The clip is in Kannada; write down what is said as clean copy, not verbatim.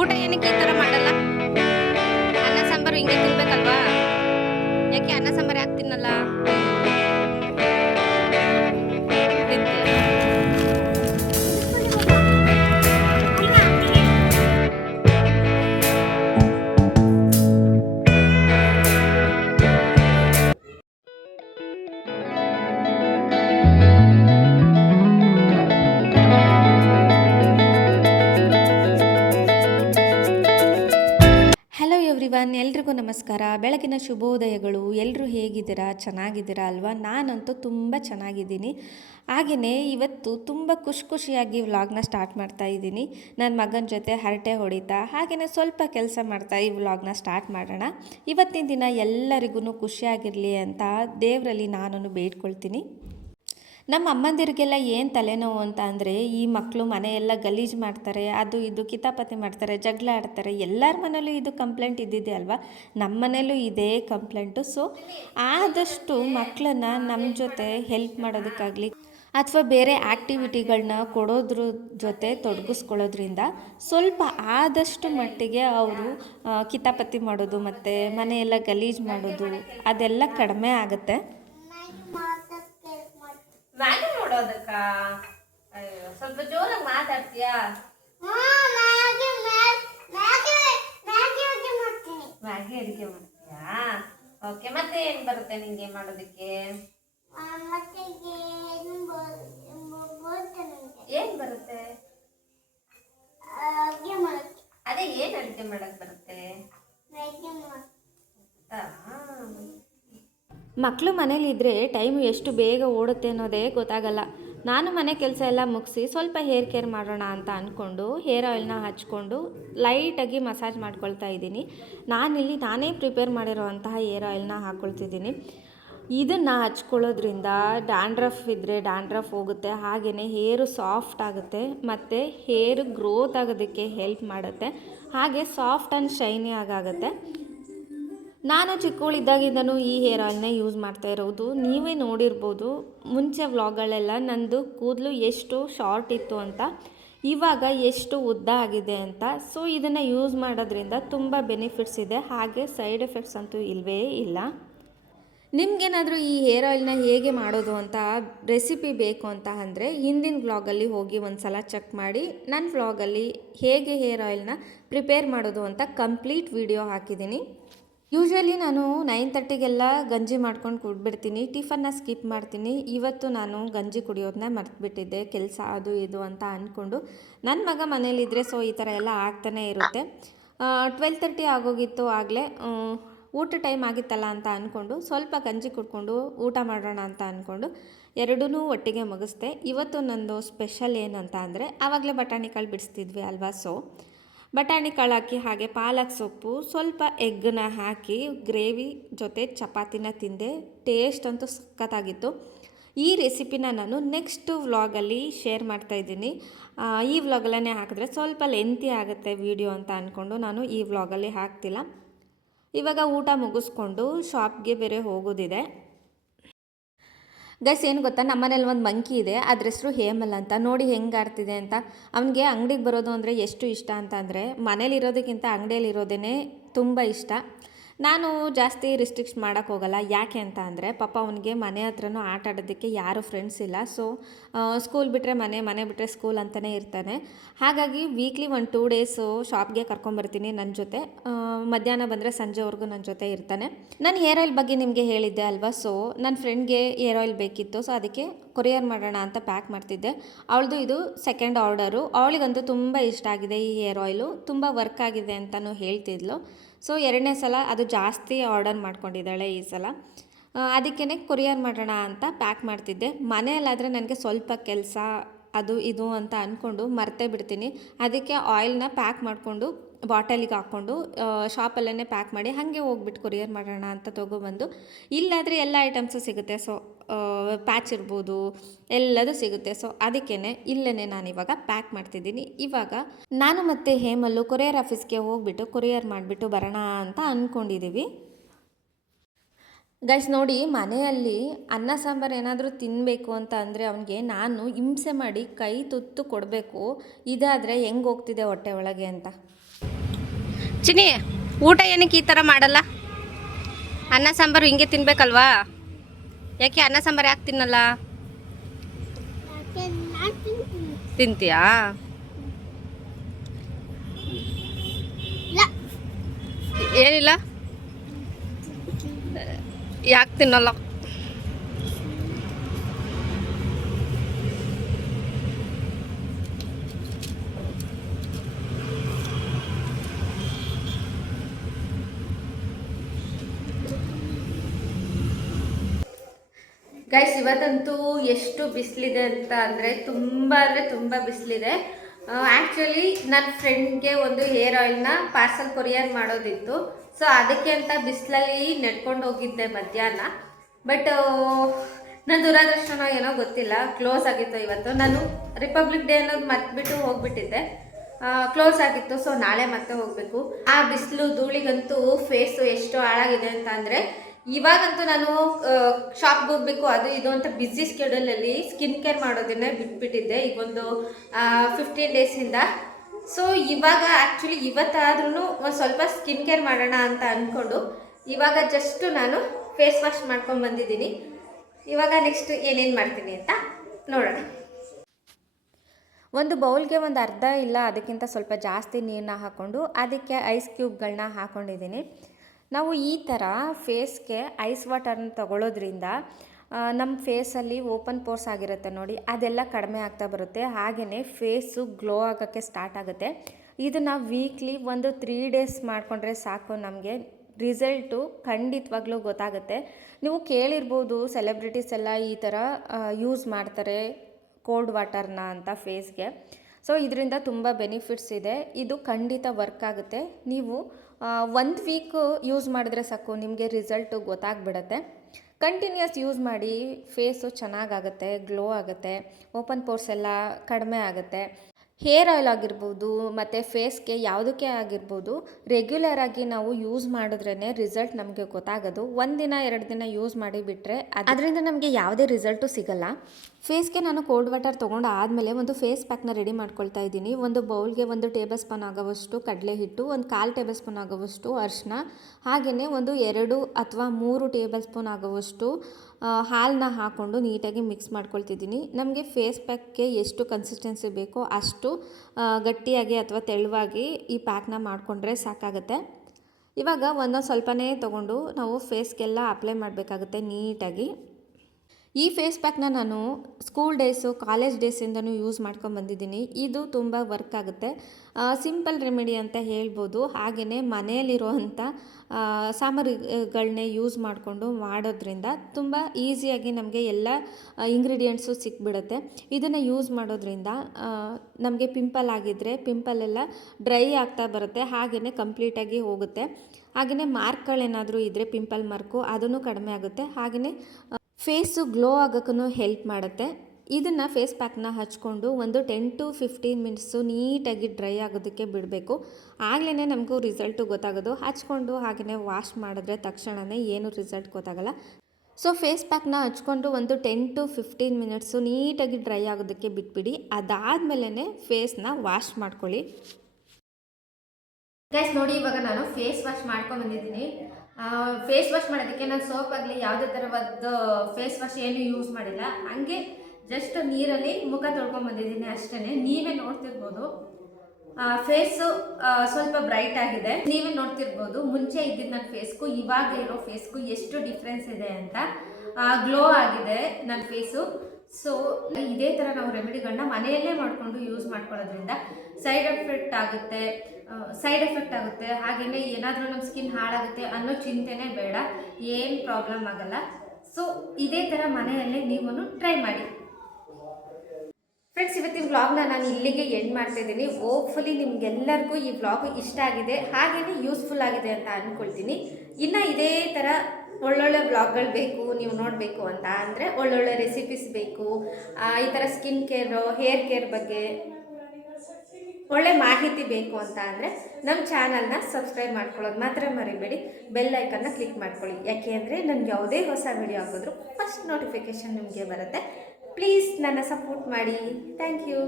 ಊಟ ಏನಕ್ಕೆ ಈ ಥರ ಮಾಡಲ್ಲ? ಅನ್ನ ಸಾಂಬಾರು ಹಿಂಗೆ ತಿನ್ಬೇಕಲ್ವಾ? ಯಾಕೆ ಅನ್ನ ಸಾಂಬಾರು ಯಾಕೆ ತಿನ್ನಲ್ಲ? ತಿಂತೀಯ? ಹಲೋ ಎವ್ರಿವನ್, ಎಲ್ರಿಗೂ ನಮಸ್ಕಾರ. ಬೆಳಗಿನ ಶುಭೋದಯಗಳು. ಎಲ್ಲರೂ ಹೇಗಿದ್ದೀರಾ? ಚೆನ್ನಾಗಿದ್ದೀರಾ ಅಲ್ವಾ? ನಾನಂತೂ ತುಂಬ ಚೆನ್ನಾಗಿದ್ದೀನಿ. ಹಾಗೆಯೇ ಇವತ್ತು ತುಂಬ ಖುಷಿಯಾಗಿ ವ್ಲಾಗ್ನ ಸ್ಟಾರ್ಟ್ ಮಾಡ್ತಾ ಇದ್ದೀನಿ. ನನ್ನ ಮಗನ ಜೊತೆ ಹರಟೆ ಹೊಡಿತಾ ಹಾಗೆಯೇ ಸ್ವಲ್ಪ ಕೆಲಸ ಮಾಡ್ತಾ ಈ ವ್ಲಾಗ್ನ ಸ್ಟಾರ್ಟ್ ಮಾಡೋಣ. ಇವತ್ತಿನ ದಿನ ಎಲ್ಲರಿಗೂ ಖುಷಿಯಾಗಿರಲಿ ಅಂತ ದೇವರಲ್ಲಿ ನಾನು ಬೇಡ್ಕೊಳ್ತೀನಿ. ನಮ್ಮ ಅಮ್ಮಂದಿರಿಗೆಲ್ಲ ಏನು ತಲೆನೋವು ಅಂತ ಅಂದರೆ, ಈ ಮಕ್ಕಳು ಮನೆಯೆಲ್ಲ ಗಲೀಜು ಮಾಡ್ತಾರೆ, ಅದು ಇದು ಕಿತಾಪತಿ ಮಾಡ್ತಾರೆ, ಜಗಳ ಆಡ್ತಾರೆ. ಎಲ್ಲರ ಮನೇಲೂ ಇದು ಕಂಪ್ಲೇಂಟ್ ಇದ್ದಿದೆ ಅಲ್ವಾ? ನಮ್ಮ ಮನೇಲೂ ಇದೇ ಕಂಪ್ಲೇಂಟು. ಸೊ ಆದಷ್ಟು ಮಕ್ಕಳನ್ನ ನಮ್ಮ ಜೊತೆ ಹೆಲ್ಪ್ ಮಾಡೋದಕ್ಕಾಗಲಿ ಅಥವಾ ಬೇರೆ ಆ್ಯಕ್ಟಿವಿಟಿಗಳನ್ನ ಕೊಡೋದ್ರ ಜೊತೆ ತೊಡಗಿಸ್ಕೊಳ್ಳೋದ್ರಿಂದ ಸ್ವಲ್ಪ ಆದಷ್ಟು ಮಟ್ಟಿಗೆ ಅವರು ಕಿತಾಪತಿ ಮಾಡೋದು ಮತ್ತು ಮನೆಯೆಲ್ಲ ಗಲೀಜು ಮಾಡೋದು ಅದೆಲ್ಲ ಕಡಿಮೆ ಆಗುತ್ತೆ. ಮ್ಯಾಗಿ ನೋಡೋದಕ್ಕ ಸ್ವಲ್ಪ ಜೋರಾಗಿ ಮಾತಾಡ್ತೀಯಾ? ಮ್ಯಾಗಿ ಅಡಿಗೆ ಮಾಡ್ತೀಯಾ? ಓಕೆ, ಮತ್ತೆ ಏನ್ ಬರುತ್ತೆ ನಿಂಗೆ ಮಾಡೋದಕ್ಕೆ? ಏನ್ ಬರುತ್ತೆ? ಅದೇ ಏನ್ ಅಡಿಗೆ ಮಾಡಕ್ ಬರುತ್ತೆ? ಮಕ್ಕಳು ಮನೇಲಿದ್ದರೆ ಟೈಮು ಎಷ್ಟು ಬೇಗ ಓಡುತ್ತೆ ಅನ್ನೋದೇ ಗೊತ್ತಾಗಲ್ಲ. ನಾನು ಮನೆ ಕೆಲಸ ಎಲ್ಲ ಮುಗಿಸಿ ಸ್ವಲ್ಪ ಹೇರ್ ಕೇರ್ ಮಾಡೋಣ ಅಂತ ಅಂದ್ಕೊಂಡು ಹೇರ್ ಆಯಿಲ್ನ ಹಚ್ಕೊಂಡು ಲೈಟಾಗಿ ಮಸಾಜ್ ಮಾಡ್ಕೊಳ್ತಾ ಇದ್ದೀನಿ. ನಾನೇ ಪ್ರಿಪೇರ್ ಮಾಡಿರೋವಂತಹ ಹೇರ್ ಆಯಿಲ್ನ ಹಾಕ್ಕೊಳ್ತಿದ್ದೀನಿ. ಇದನ್ನು ಹಚ್ಕೊಳ್ಳೋದ್ರಿಂದ ಡ್ಯಾಂಡ್ರಫ್ ಇದ್ದರೆ ಡ್ಯಾಂಡ್ರಫ್ ಹೋಗುತ್ತೆ, ಹಾಗೆಯೇ ಹೇರು ಸಾಫ್ಟ್ ಆಗುತ್ತೆ ಮತ್ತು ಹೇರು ಗ್ರೋತ್ ಆಗೋದಕ್ಕೆ ಹೆಲ್ಪ್ ಮಾಡುತ್ತೆ, ಹಾಗೆ ಸಾಫ್ಟ್ ಆ್ಯಂಡ್ ಶೈನಿ ಆಗುತ್ತೆ. ನಾನು ಚಿಕ್ಕವಳಿದ್ದಾಗಿಂದನೂ ಈ ಹೇರ್ ಆಯಿಲ್ನೇ ಯೂಸ್ ಮಾಡ್ತಾ ಇರೋದು. ನೀವೇ ನೋಡಿರ್ಬೋದು ಮುಂಚೆ ವ್ಲಾಗಲ್ಲೆಲ್ಲ ನಂದು ಕೂದಲು ಎಷ್ಟು ಶಾರ್ಟ್ ಇತ್ತು ಅಂತ, ಇವಾಗ ಎಷ್ಟು ಉದ್ದ ಆಗಿದೆ ಅಂತ. ಸೊ ಇದನ್ನು ಯೂಸ್ ಮಾಡೋದ್ರಿಂದ ತುಂಬ ಬೆನಿಫಿಟ್ಸ್ ಇದೆ, ಹಾಗೆ ಸೈಡ್ ಎಫೆಕ್ಟ್ಸ್ ಅಂತೂ ಇಲ್ಲವೇ ಇಲ್ಲ. ನಿಮಗೇನಾದರೂ ಈ ಹೇರ್ ಆಯಿಲ್ನ ಹೇಗೆ ಮಾಡೋದು ಅಂತ ರೆಸಿಪಿ ಬೇಕು ಅಂತ ಅಂದರೆ ಹಿಂದಿನ ವ್ಲಾಗಲ್ಲಿ ಹೋಗಿ ಒಂದು ಸಲ ಚೆಕ್ ಮಾಡಿ. ನನ್ನ ವ್ಲಾಗಲ್ಲಿ ಹೇಗೆ ಹೇರ್ ಆಯಿಲ್ನ ಪ್ರಿಪೇರ್ ಮಾಡೋದು ಅಂತ ಕಂಪ್ಲೀಟ್ ವಿಡಿಯೋ ಹಾಕಿದ್ದೀನಿ. ಯೂಶ್ವಲಿ ನಾನು 9:30ಗೆಲ್ಲ ಗಂಜಿ ಮಾಡ್ಕೊಂಡು ಕುಡ್ಬಿಡ್ತೀನಿ, ಟಿಫನ್ನ ಸ್ಕಿಪ್ ಮಾಡ್ತೀನಿ. ಇವತ್ತು ನಾನು ಗಂಜಿ ಕುಡಿಯೋದನ್ನ ಮರ್ತುಬಿಟ್ಟಿದ್ದೆ, ಕೆಲಸ ಅದು ಇದು ಅಂತ ಅಂದ್ಕೊಂಡು. ನನ್ನ ಮಗ ಮನೇಲಿದ್ದರೆ ಸೊ ಈ ಥರ ಎಲ್ಲ ಆಗ್ತಾನೇ ಇರುತ್ತೆ. 12:30 ಆಗೋಗಿತ್ತು ಆಗಲೇ. ಊಟ ಟೈಮ್ ಆಗಿತ್ತಲ್ಲ ಅಂತ ಅಂದ್ಕೊಂಡು ಸ್ವಲ್ಪ ಗಂಜಿ ಕುಡ್ಕೊಂಡು ಊಟ ಮಾಡೋಣ ಅಂತ ಅಂದ್ಕೊಂಡು ಎರಡೂ ಒಟ್ಟಿಗೆ ಮುಗಿಸ್ದೆ. ಇವತ್ತು ನಂದು ಸ್ಪೆಷಲ್ ಏನಂತ ಅಂದರೆ, ಆವಾಗಲೇ ಬಟಾಣಿ ಕಾಳು ಬಿಡಿಸ್ತಿದ್ವಿ ಅಲ್ವಾ? ಸೊ ಬಟಾಣಿ ಕಾಳು ಹಾಕಿ ಹಾಗೆ ಪಾಲಕ್ ಸೊಪ್ಪು ಸ್ವಲ್ಪ ಎಗ್ಗನ್ನ ಹಾಕಿ ಗ್ರೇವಿ ಜೊತೆ ಚಪಾತಿನ ತಿಂದೆ. ಟೇಸ್ಟ್ ಅಂತೂ ಸಖತ್ತಾಗಿತ್ತು. ಈ ರೆಸಿಪಿನ ನಾನು ನೆಕ್ಸ್ಟ್ ವ್ಲಾಗಲ್ಲಿ ಶೇರ್ ಮಾಡ್ತಾಯಿದ್ದೀನಿ. ಈ ವ್ಲಾಗಲ್ಲೇ ಹಾಕಿದ್ರೆ ಸ್ವಲ್ಪ ಲೆಂತಿ ಆಗುತ್ತೆ ವಿಡಿಯೋ ಅಂತ ಅಂದ್ಕೊಂಡು ನಾನು ಈ ವ್ಲಾಗಲ್ಲಿ ಹಾಕ್ತಿಲ್ಲ. ಇವಾಗ ಊಟ ಮುಗಿಸ್ಕೊಂಡು ಶಾಪ್ಗೆ ಬೇರೆ ಹೋಗೋದಿದೆ. ಗೈಸ್, ಏನು ಗೊತ್ತಾ, ನಮ್ಮನೇಲಿ ಒಂದು ಮಂಕಿ ಇದೆ, ಅದ್ರ ಹೆಸರು ಹೇಮಲ್ ಅಂತ. ನೋಡಿ ಹೆಂಗೆ ಆಡ್ತಿದೆ ಅಂತ. ಅವನಿಗೆ ಅಂಗಡಿಗೆ ಬರೋದು ಅಂದರೆ ಎಷ್ಟು ಇಷ್ಟ ಅಂತ ಅಂದರೆ, ಮನೇಲಿರೋದಕ್ಕಿಂತ ಅಂಗಡಿಯಲ್ಲಿರೋದೇ ತುಂಬ ಇಷ್ಟ. ನಾನು ಜಾಸ್ತಿ ರಿಸ್ಟ್ರಿಕ್ಟ್ ಮಾಡೋಕ್ಕೆ ಹೋಗಲ್ಲ. ಯಾಕೆ ಅಂತ ಅಂದರೆ, ಪಾಪ ಅವನಿಗೆ ಮನೆ ಹತ್ರನೂ ಆಟ ಆಡೋದಕ್ಕೆ ಯಾರೂ ಫ್ರೆಂಡ್ಸ್ ಇಲ್ಲ. ಸೊ ಸ್ಕೂಲ್ ಬಿಟ್ಟರೆ ಮನೆ, ಮನೆ ಬಿಟ್ಟರೆ ಸ್ಕೂಲ್ ಅಂತಲೇ ಇರ್ತಾನೆ. ಹಾಗಾಗಿ ವೀಕ್ಲಿ 1-2 ಡೇಸು ಶಾಪ್ಗೆ ಕರ್ಕೊಂಬರ್ತೀನಿ ನನ್ನ ಜೊತೆ. ಮಧ್ಯಾಹ್ನ ಬಂದರೆ ಸಂಜೆವರೆಗೂ ನನ್ನ ಜೊತೆ ಇರ್ತಾನೆ. ನಾನು ಹೇರ್ ಆಯಿಲ್ ಬಗ್ಗೆ ನಿಮಗೆ ಹೇಳಿದ್ದೆ ಅಲ್ವಾ? ಸೊ ನನ್ನ ಫ್ರೆಂಡ್ಗೆ ಹೇರ್ ಆಯಿಲ್ ಬೇಕಿತ್ತು, ಸೊ ಅದಕ್ಕೆ ಕೊರಿಯರ್ ಮಾಡೋಣ ಅಂತ ಪ್ಯಾಕ್ ಮಾಡ್ತಿದ್ದೆ. ಅವಳದು ಇದು ಸೆಕೆಂಡ್ ಆರ್ಡರು. ಅವಳಿಗಂತೂ ತುಂಬ ಇಷ್ಟ ಆಗಿದೆ ಈ ಹೇರ್ ಆಯಿಲು, ತುಂಬ ವರ್ಕ್ ಆಗಿದೆ ಅಂತಲೂ ಹೇಳ್ತಿದ್ಲು. ಸೊ 2ನೇ ಸಲ ಅದು ಜಾಸ್ತಿ ಆರ್ಡರ್ ಮಾಡ್ಕೊಂಡಿದ್ದಾಳೆ ಈ ಸಲ. ಅದಕ್ಕೇ ಕೊರಿಯರ್ ಮಾಡೋಣ ಅಂತ ಪ್ಯಾಕ್ ಮಾಡ್ತಿದ್ದೆ. ಮನೆಯಲ್ಲಾದರೆ ನನಗೆ ಸ್ವಲ್ಪ ಕೆಲಸ ಅದು ಇದು ಅಂತ ಅಂದ್ಕೊಂಡು ಮರ್ತೇ ಬಿಡ್ತೀನಿ. ಅದಕ್ಕೆ ಆಯಿಲ್ನ ಪ್ಯಾಕ್ ಮಾಡಿಕೊಂಡು ಬಾಟಲಿಗೆ ಹಾಕ್ಕೊಂಡು ಶಾಪಲ್ಲೇ ಪ್ಯಾಕ್ ಮಾಡಿ ಹಾಗೆ ಹೋಗ್ಬಿಟ್ಟು ಕೊರಿಯರ್ ಮಾಡೋಣ ಅಂತ ತೊಗೊಬಂದು, ಇಲ್ಲಾದರೆ ಎಲ್ಲ ಐಟಮ್ಸು ಸಿಗುತ್ತೆ. ಸೊ ಪ್ಯಾಚ್ ಇರ್ಬೋದು, ಎಲ್ಲದೂ ಸಿಗುತ್ತೆ. ಸೊ ಅದಕ್ಕೇ ಇಲ್ಲೇ ನಾನಿವಾಗ ಪ್ಯಾಕ್ ಮಾಡ್ತಿದ್ದೀನಿ. ಇವಾಗ ನಾನು ಮತ್ತು ಹೇಮಲ್ಲು ಕೊರಿಯರ್ ಆಫೀಸ್ಗೆ ಹೋಗ್ಬಿಟ್ಟು ಕೊರಿಯರ್ ಮಾಡಿಬಿಟ್ಟು ಬರೋಣ ಅಂತ ಅಂದ್ಕೊಂಡಿದ್ದೀವಿ. ಗೈಸ್ ನೋಡಿ, ಮನೆಯಲ್ಲಿ ಅನ್ನ ಸಾಂಬಾರು ಏನಾದರೂ ತಿನ್ನಬೇಕು ಅಂತ ಅಂದರೆ ಅವನಿಗೆ ನಾನು ಹಿಂಸೆ ಮಾಡಿ ಕೈ ತುತ್ತು ಕೊಡಬೇಕು. ಇದಾದರೆ ಹೆಂಗೆ ಹೋಗ್ತಿದೆ ಹೊಟ್ಟೆ ಒಳಗೆ ಅಂತ. ಚಿನಿ, ಊಟ ಏನಕ್ಕೆ ಈ ಥರ ಮಾಡಲ್ಲ? ಅನ್ನ ಸಾಂಬಾರು ಹಿಂಗೆ ತಿನ್ಬೇಕಲ್ವಾ? ಯಾಕೆ ಅನ್ನ ಸಾಂಬಾರು ಯಾಕೆ ತಿನ್ನಲ್ಲ? ತಿಂತೀಯಾ? ಏನಿಲ್ಲ, ಯಾಕೆ ತಿನ್ನಲ್ಲ? ಗೈಸ್, ಇವತ್ತಂತೂ ಎಷ್ಟು ಬಿಸಿಲಿದೆ ಅಂತ ಅಂದರೆ ತುಂಬ ಬಿಸಿಲಿದೆ. ಆ್ಯಕ್ಚುಲಿ ನನ್ನ ಫ್ರೆಂಡ್ಗೆ ಒಂದು ಹೇರ್ ಆಯಿಲ್ನ ಪಾರ್ಸಲ್ ಕೊರಿಯರ್ ಮಾಡೋದಿತ್ತು. ಸೊ ಅದಕ್ಕೆ ಅಂತ ಬಿಸಿಲಲ್ಲಿ ನಡ್ಕೊಂಡು ಹೋಗಿದ್ದೆ ಮಧ್ಯಾಹ್ನ. ಬಟ್ ನನ್ನ ದುರಾದೃಷ್ಟನೋ ಏನೋ ಗೊತ್ತಿಲ್ಲ, ಕ್ಲೋಸ್ ಆಗಿತ್ತು ಇವತ್ತು. ನಾನು ರಿಪಬ್ಲಿಕ್ ಡೇ ಅನ್ನೋದು ಮರ್ತ್ಬಿಟ್ಟು ಹೋಗ್ಬಿಟ್ಟಿದ್ದೆ, ಕ್ಲೋಸ್ ಆಗಿತ್ತು. ಸೊ ನಾಳೆ ಮತ್ತೆ ಹೋಗಬೇಕು. ಆ ಬಿಸಿಲು ಧೂಳಿಗಂತೂ ಫೇಸು ಎಷ್ಟು ಹಾಳಾಗಿದೆ ಅಂತ ಅಂದರೆ, ಇವಾಗಂತೂ ನಾನು ಶಾಪ್ಗೆ ಹೋಗಬೇಕು ಅದು ಇದು ಅಂತ ಬ್ಯುಸಿ ಸ್ಕೆಡ್ಯೂಲಲ್ಲಿ ಸ್ಕಿನ್ ಕೇರ್ ಮಾಡೋದನ್ನೇ ಬಿಟ್ಬಿಟ್ಟಿದ್ದೆ ಈಗೊಂದು 15 ಡೇಸಿಂದ. ಸೊ ಇವಾಗ ಆ್ಯಕ್ಚುಲಿ ಇವತ್ತಾದ್ರೂ ಒಂದು ಸ್ವಲ್ಪ ಸ್ಕಿನ್ ಕೇರ್ ಮಾಡೋಣ ಅಂತ ಅಂದ್ಕೊಂಡು ಇವಾಗ ಜಸ್ಟ್ ನಾನು ಫೇಸ್ ವಾಶ್ ಮಾಡ್ಕೊಂಡು ಬಂದಿದ್ದೀನಿ. ಇವಾಗ ನೆಕ್ಸ್ಟ್ ಏನೇನು ಮಾಡ್ತೀನಿ ಅಂತ ನೋಡೋಣ. ಒಂದು ಬೌಲ್ಗೆ ಒಂದು ಅರ್ಧ ಇಲ್ಲ ಅದಕ್ಕಿಂತ ಸ್ವಲ್ಪ ಜಾಸ್ತಿ ನೀರನ್ನ ಹಾಕ್ಕೊಂಡು ಅದಕ್ಕೆ ಐಸ್ ಕ್ಯೂಬ್ಗಳನ್ನ ಹಾಕ್ಕೊಂಡಿದ್ದೀನಿ. ನಾವು ಈ ಥರ ಫೇಸ್ಗೆ ಐಸ್ ವಾಟರ್ನ ತಗೊಳ್ಳೋದ್ರಿಂದ ನಮ್ಮ ಫೇಸಲ್ಲಿ ಓಪನ್ ಪೋರ್ಸ್ ಆಗಿರುತ್ತೆ ನೋಡಿ, ಅದೆಲ್ಲ ಕಡಿಮೆ ಆಗ್ತಾ ಬರುತ್ತೆ. ಹಾಗೆಯೇ ಫೇಸು ಗ್ಲೋ ಆಗೋಕ್ಕೆ ಸ್ಟಾರ್ಟ್ ಆಗುತ್ತೆ. ಇದನ್ನು ವೀಕ್ಲಿ ಒಂದು 3 ಡೇಸ್ ಮಾಡಿಕೊಂಡ್ರೆ ಸಾಕು, ನಮಗೆ ರಿಸಲ್ಟು ಖಂಡಿತವಾಗ್ಲೂ ಗೊತ್ತಾಗುತ್ತೆ. ನೀವು ಕೇಳಿರ್ಬೋದು ಸೆಲೆಬ್ರಿಟೀಸ್ ಎಲ್ಲ ಈ ಥರ ಯೂಸ್ ಮಾಡ್ತಾರೆ ಕೋಲ್ಡ್ ವಾಟರ್ನ ಅಂತ ಫೇಸ್ಗೆ. ಸೊ ಇದರಿಂದ ತುಂಬ ಬೆನಿಫಿಟ್ಸ್ ಇದೆ, ಇದು ಖಂಡಿತ ವರ್ಕ್ ಆಗುತ್ತೆ. ನೀವು 1 ವೀಕ್ ಯೂಸ್ ಮಾಡಿದ್ರೆ ಸಾಕು, ನಿಮಗೆ ರಿಸಲ್ಟು ಗೊತ್ತಾಗ್ಬಿಡುತ್ತೆ. ಕಂಟಿನ್ಯೂಸ್ ಯೂಸ್ ಮಾಡಿ, ಫೇಸು ಚೆನ್ನಾಗಾಗುತ್ತೆ, ಗ್ಲೋ ಆಗುತ್ತೆ, ಓಪನ್ ಪೋರ್ಸ್ ಎಲ್ಲ ಕಡಿಮೆ ಆಗುತ್ತೆ. ಹೇರ್ ಆಯಿಲ್ ಆಗಿರ್ಬೋದು ಮತ್ತು ಫೇಸ್ಗೆ ಯಾವುದಕ್ಕೆ ಆಗಿರ್ಬೋದು ರೆಗ್ಯುಲರಾಗಿ ನಾವು ಯೂಸ್ ಮಾಡಿದ್ರೇ ರಿಸಲ್ಟ್ ನಮಗೆ ಗೊತ್ತಾಗೋದು. 1 ದಿನ 2 ದಿನ ಯೂಸ್ ಮಾಡಿ ಬಿಟ್ಟರೆ ಅದರಿಂದ ನಮಗೆ ಯಾವುದೇ ರಿಸಲ್ಟು ಸಿಗಲ್ಲ. ಫೇಸ್ಗೆ ನಾನು ಕೋಲ್ಡ್ ವಾಟರ್ ತೊಗೊಂಡು ಆದಮೇಲೆ ಒಂದು ಫೇಸ್ ಪ್ಯಾಕ್ನ ರೆಡಿ ಮಾಡ್ಕೊಳ್ತಾ ಇದ್ದೀನಿ. ಒಂದು ಬೌಲ್ಗೆ 1 ಟೇಬಲ್ ಸ್ಪೂನ್ ಆಗೋವಷ್ಟು ಕಡಲೆ ಹಿಟ್ಟು, 1/4 ಟೇಬಲ್ ಸ್ಪೂನ್ ಆಗೋವಷ್ಟು ಅರಿಶಿನ, ಹಾಗೆಯೇ ಒಂದು 2 ಅಥವಾ 3 ಟೇಬಲ್ ಸ್ಪೂನ್ ಆಗೋವಷ್ಟು ಹಾಲನ್ನ ಹಾಕ್ಕೊಂಡು ನೀಟಾಗಿ ಮಿಕ್ಸ್ ಮಾಡ್ಕೊಳ್ತಿದ್ದೀನಿ. ನಮಗೆ ಫೇಸ್ ಪ್ಯಾಕ್ಗೆ ಎಷ್ಟು ಕನ್ಸಿಸ್ಟೆನ್ಸಿ ಬೇಕೋ ಅಷ್ಟು ಗಟ್ಟಿಯಾಗಿ ಅಥವಾ ತೆಳುವಾಗಿ ಈ ಪ್ಯಾಕ್ನ ಮಾಡಿಕೊಂಡ್ರೆ ಸಾಕಾಗುತ್ತೆ. ಇವಾಗ ಒಂದೊಂದು ಸ್ವಲ್ಪನೇ ತೊಗೊಂಡು ನಾವು ಫೇಸ್ಗೆಲ್ಲ ಅಪ್ಲೈ ಮಾಡಬೇಕಾಗುತ್ತೆ ನೀಟಾಗಿ. ಈ ಫೇಸ್ ಪ್ಯಾಕ್ನ ನಾನು ಸ್ಕೂಲ್ ಡೇಸು ಕಾಲೇಜ್ ಡೇಸಿಂದನೂ ಯೂಸ್ ಮಾಡ್ಕೊಂಡು ಬಂದಿದ್ದೀನಿ. ಇದು ತುಂಬ ವರ್ಕ್ ಆಗುತ್ತೆ, ಸಿಂಪಲ್ ರೆಮಿಡಿ ಅಂತ ಹೇಳ್ಬೋದು. ಹಾಗೆಯೇ ಮನೆಯಲ್ಲಿರುವಂಥ ಸಾಮಗ್ರಿಗಳನ್ನೇ ಯೂಸ್ ಮಾಡಿಕೊಂಡು ಮಾಡೋದ್ರಿಂದ ತುಂಬ ಈಸಿಯಾಗಿ ನಮಗೆ ಎಲ್ಲ ಇಂಗ್ರೀಡಿಯೆಂಟ್ಸು ಸಿಕ್ಬಿಡುತ್ತೆ. ಇದನ್ನು ಯೂಸ್ ಮಾಡೋದ್ರಿಂದ ನಮಗೆ ಪಿಂಪಲ್ ಆಗಿದ್ದರೆ ಪಿಂಪಲೆಲ್ಲ ಡ್ರೈ ಆಗ್ತಾ ಬರುತ್ತೆ, ಹಾಗೆಯೇ ಕಂಪ್ಲೀಟಾಗಿ ಹೋಗುತ್ತೆ. ಹಾಗೆಯೇ ಮಾರ್ಕ್ಗಳೇನಾದರೂ ಇದ್ದರೆ ಪಿಂಪಲ್ ಮಾರ್ಕು ಅದನ್ನು ಕಡಿಮೆ ಆಗುತ್ತೆ. ಹಾಗೆಯೇ ಫೇಸು ಗ್ಲೋ ಆಗೋಕ್ಕೂ ಹೆಲ್ಪ್ ಮಾಡುತ್ತೆ. ಇದನ್ನು ಫೇಸ್ ಪ್ಯಾಕ್ನ ಹಚ್ಕೊಂಡು ಒಂದು 10 to 15 ಮಿನಿಟ್ಸು ನೀಟಾಗಿ ಡ್ರೈ ಆಗೋದಕ್ಕೆ ಬಿಡಬೇಕು. ಆಗಲೇ ನಮಗೂ ರಿಸಲ್ಟು ಗೊತ್ತಾಗೋದು. ಹಚ್ಕೊಂಡು ಹಾಗೆಯೇ ವಾಶ್ ಮಾಡಿದ್ರೆ ತಕ್ಷಣವೇ ಏನು ರಿಸಲ್ಟ್ ಗೊತ್ತಾಗಲ್ಲ. ಸೊ ಫೇಸ್ ಪ್ಯಾಕ್ನ ಹಚ್ಕೊಂಡು ಒಂದು 10 to 15 ಮಿನಿಟ್ಸು ನೀಟಾಗಿ ಡ್ರೈ ಆಗೋದಕ್ಕೆ ಬಿಟ್ಬಿಡಿ. ಅದಾದಮೇಲೆ ಫೇಸ್ನ ವಾಶ್ ಮಾಡ್ಕೊಳ್ಳಿ. ಗೈಸ್ ನೋಡಿ, ಇವಾಗ ನಾನು ಫೇಸ್ ವಾಶ್ ಮಾಡ್ಕೊಂಡು ಬಂದಿದ್ದೀನಿ. ಫೇಸ್ ವಾಶ್ ಮಾಡೋದಕ್ಕೆ ನಾನು ಸೋಪ್ ಆಗಲಿ ಯಾವುದೇ ಥರವಾದ ಫೇಸ್ ವಾಶ್ ಏನು ಯೂಸ್ ಮಾಡಿಲ್ಲ, ಹಂಗೆ ಜಸ್ಟ್ ನೀರಲ್ಲಿ ಮುಖ ತೊಳ್ಕೊಂಡು ಬಂದಿದ್ದೀನಿ ಅಷ್ಟೇ. ನೀವೇ ನೋಡ್ತಿರ್ಬೋದು ಫೇಸು ಸ್ವಲ್ಪ ಬ್ರೈಟ್ ಆಗಿದೆ. ನೀವೇ ನೋಡ್ತಿರ್ಬೋದು ಮುಂಚೆ ಇದ್ದಿದ್ದು ನನ್ನ ಫೇಸ್ಗೂ ಇವಾಗ ಇರೋ ಫೇಸ್ಗೂ ಎಷ್ಟು ಡಿಫ್ರೆನ್ಸ್ ಇದೆ ಅಂತ. ಗ್ಲೋ ಆಗಿದೆ ನನ್ನ ಫೇಸು. ಸೊ ಇದೇ ಥರ ನಾವು ರೆಮಿಡಿಗಳನ್ನ ಮನೆಯಲ್ಲೇ ಮಾಡಿಕೊಂಡು ಯೂಸ್ ಮಾಡ್ಕೊಳ್ಳೋದ್ರಿಂದ ಸೈಡ್ ಎಫೆಕ್ಟ್ ಆಗುತ್ತೆ. ಹಾಗೆಯೇ ಏನಾದರೂ ನಮ್ಮ ಸ್ಕಿನ್ ಹಾಳಾಗುತ್ತೆ ಅನ್ನೋ ಚಿಂತೆನೇ ಬೇಡ, ಏನು ಪ್ರಾಬ್ಲಮ್ ಆಗಲ್ಲ. ಸೊ ಇದೇ ಥರ ಮನೆಯಲ್ಲೇ ನೀವು ಟ್ರೈ ಮಾಡಿ. ಫ್ರೆಂಡ್ಸ್, ಇವತ್ತಿನ ವ್ಲಾಗ್ನ ನಾನು ಇಲ್ಲಿಗೆ ಎಂಡ್ ಮಾಡ್ತಾಯಿದ್ದೀನಿ. ಹೋಪ್ಫುಲಿ ನಿಮಗೆಲ್ಲರಿಗೂ ಈ ವ್ಲಾಗು ಇಷ್ಟ ಆಗಿದೆ, ಹಾಗೆಯೇ ಯೂಸ್ಫುಲ್ ಆಗಿದೆ ಅಂತ ಅಂದ್ಕೊಳ್ತೀನಿ. ಇನ್ನು ಇದೇ ಥರ ಒಳ್ಳೊಳ್ಳೆ ವ್ಲಾಗ್ಗಳು ಬೇಕು ನೀವು ನೋಡಬೇಕು ಅಂತ ಅಂದರೆ, ಒಳ್ಳೊಳ್ಳೆ ರೆಸಿಪೀಸ್ ಬೇಕು, ಈ ಥರ ಸ್ಕಿನ್ ಕೇರು ಹೇರ್ ಕೇರ್ ಬಗ್ಗೆ ಒಳ್ಳೆ ಮಾಹಿತಿ ಬೇಕು ಅಂತ ಅಂದರೆ ನಮ್ಮ ಚಾನಲ್ನ ಸಬ್ಸ್ಕ್ರೈಬ್ ಮಾಡ್ಕೊಳ್ಳೋದು ಮಾತ್ರ ಮರಿಬೇಡಿ. ಬೆಲ್ ಐಕನ್ನ ಕ್ಲಿಕ್ ಮಾಡ್ಕೊಳ್ಳಿ, ಯಾಕೆ ಅಂದರೆ ನನಗೆ ಯಾವುದೇ ಹೊಸ ವಿಡಿಯೋ ಹಾಕಿದ್ರು ಫಸ್ಟ್ ನೋಟಿಫಿಕೇಷನ್ ನಿಮಗೆ ಬರುತ್ತೆ. ಪ್ಲೀಸ್ ನನ್ನ ಸಪೋರ್ಟ್ ಮಾಡಿ. Thank you.